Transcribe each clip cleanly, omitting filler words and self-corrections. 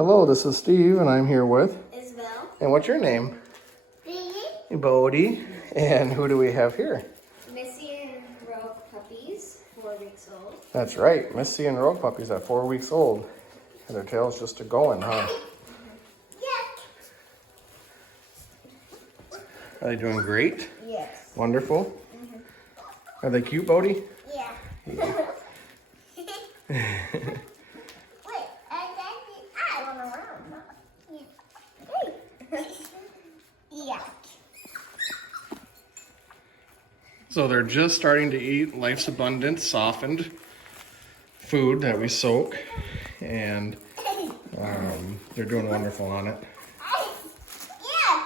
Hello, this is Steve, and I'm here with Isabel. And what's your name? Bodie. And who do we have here? Missy Rogue Puppies, 4 weeks old. That's right, Missy and Rogue Puppies at 4 weeks old. And their tail's just a-going, huh? Are they doing great? Yes. Wonderful? Are they cute, Bodie? Yeah. So they're just starting to eat Life's Abundant softened food that we soak, and they're doing wonderful on it.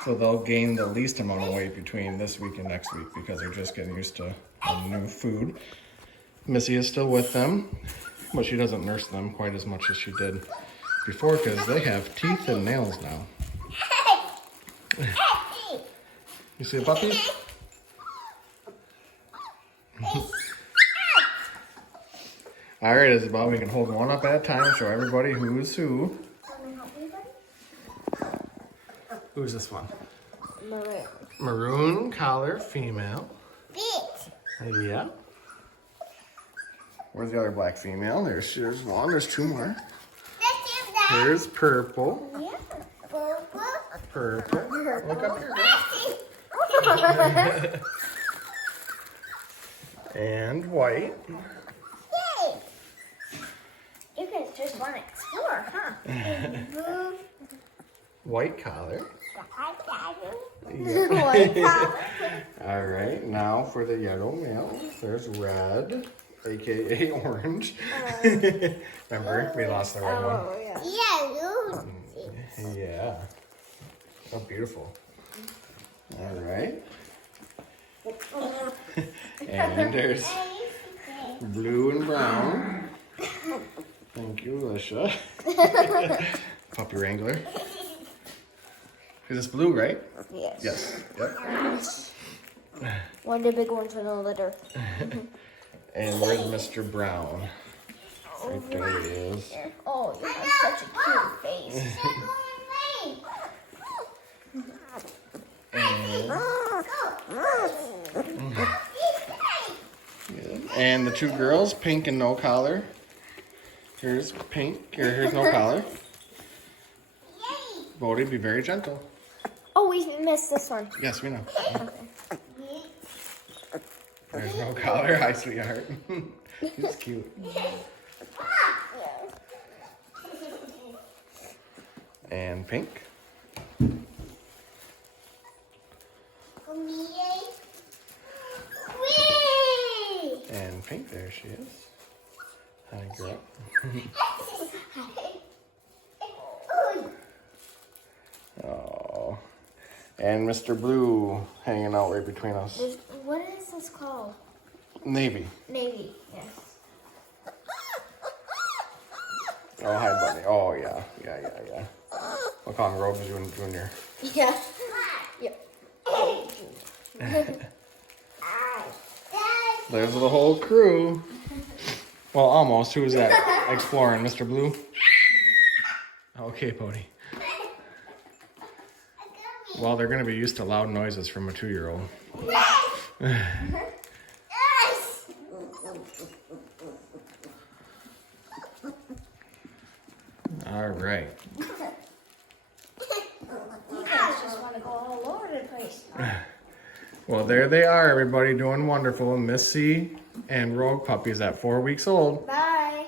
So they'll gain the least amount of weight between this week and next week because they're just getting used to new food. Missy is still with them, but she doesn't nurse them quite as much as she did before because they have teeth and nails now. You see a puppy? All right, Isabel, we can hold one up at a time, show everybody who's who. Who's this one? Maroon. Maroon collar female. Yeah. Where's the other black female? There's one, there's two more. Here's purple. Purple. Look up here. And white. Yay! You guys just want to explore, huh? White collar. White collar. All right, now for the yellow male. There's red, aka orange. Remember, we lost the red one. Oh, yeah. Yeah. Oh, beautiful. All right. And there's blue and brown. Thank you, Alicia. Puppy Wrangler. Is this blue, right? Yes. Yes. Yep. One of the big ones in the litter. And where's Mr. Brown? Right there he is. Oh, you have such a cute face. And the two girls, Pink and No Collar. Here's Pink, or here's No Collar. Bodie, be very gentle. Oh, we missed this one. Yes, we know. There's No Collar. Hi, sweetheart. He's cute. And Pink. And Pink, there she is. Hi, girl. Oh. And Mr. Blue hanging out right between us. What is this called? Navy. Navy, yes. Oh, hi, buddy. Oh, yeah. Yeah. We'll call him Rogue Junior. Yeah. Yep. There's the whole crew. Well, almost. Who's that exploring? Mr. Blue? Okay, Bodie. Well, they're going to be used to loud noises from a 2-year-old. All right. You guys just want to go all over the place. Well, there they are, everybody, doing wonderful. Missy and Rogue Puppies at 4 weeks old. Bye.